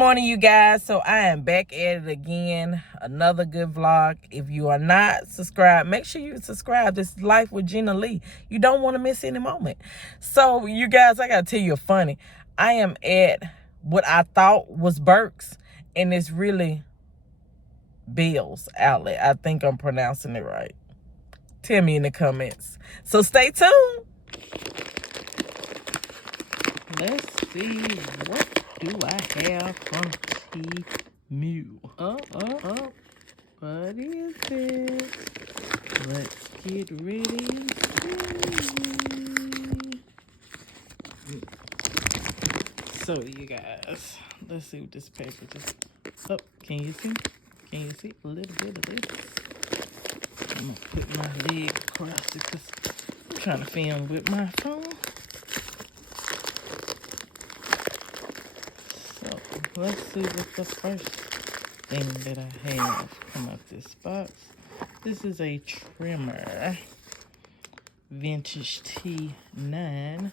Morning, you guys. So I am back at it again. Another good vlog. If you are not subscribed, make sure you subscribe. This is Life with Gina Lee. You don't want to miss any moment. So you guys, I gotta tell you a funny. I am at what I thought was Burke's, and it's really Bill's outlet. I think I'm pronouncing it right. Tell me in the comments. So stay tuned. Let's see, what do I have from Temu? What is this? Let's get ready. So you guys, let's see what this package is. Oh, can you see? Can you see a little bit of this? I'm gonna put my leg across it because I'm trying to film with my phone. Let's see what the first thing that I have come out this box. This is a trimmer. Vintage T9.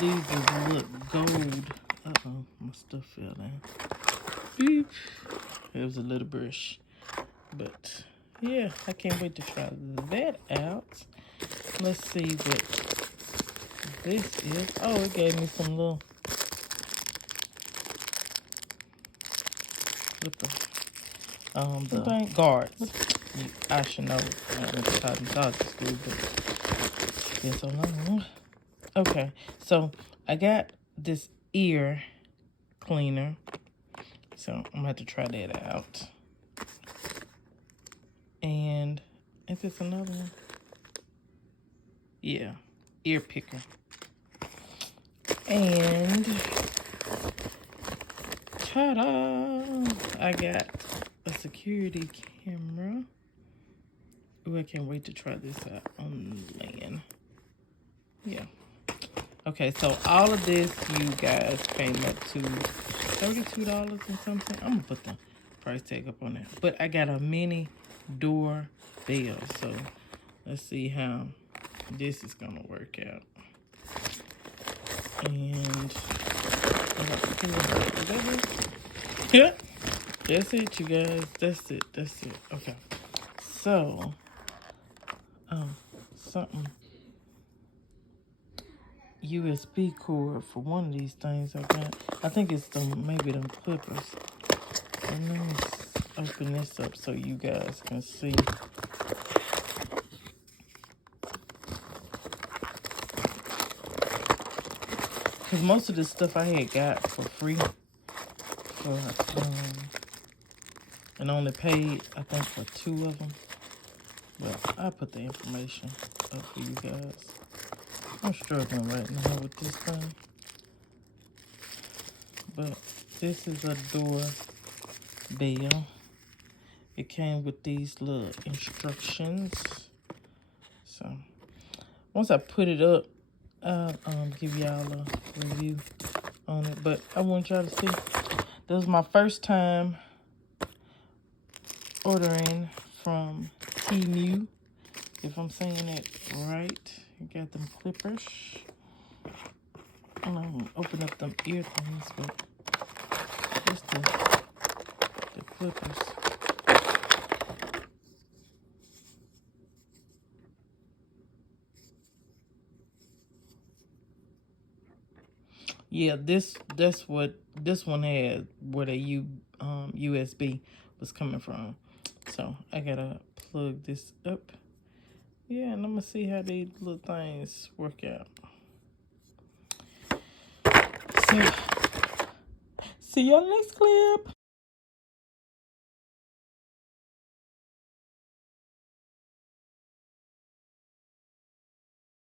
These look gold. Uh-oh, my stuff fell down. Beep. It was a little brush. But, yeah, I can't wait to try that out. Let's see what this is. Oh, it gave me some little the guards. I should know. I went to cosmetology school, but it's been so long. Okay, so I got this ear cleaner, so I'm gonna have to try that out. And is this another one? Yeah, ear picker. And ta-da! I got a security camera. Ooh, I can't wait to try this out on land. Yeah. Okay, so all of this, you guys, came up to $32 and something. I'm gonna put the price tag up on that. But I got a mini door bell, so let's see how this is gonna work out. And yeah, that's it, you guys. That's it. Okay. So, something USB cord for one of these things I got. I think it's maybe them clippers. And let me open this up so you guys can see. Because most of this stuff I had got for free. And only paid, I think, for 2 of them. But I'll put the information up for you guys. I'm struggling right now with this thing. But this is a door bell. It came with these little instructions. So, once I put it up, I'll give y'all a review on it. But I want y'all to see. This was my first time ordering from Temu, if I'm saying it right. I got them clippers. And I'm gonna open up them ear things, but just the clippers. Yeah, that's what this one had, where the USB was coming from. So I gotta plug this up. Yeah, and I'm gonna see how these little things work out. So see y'all next clip.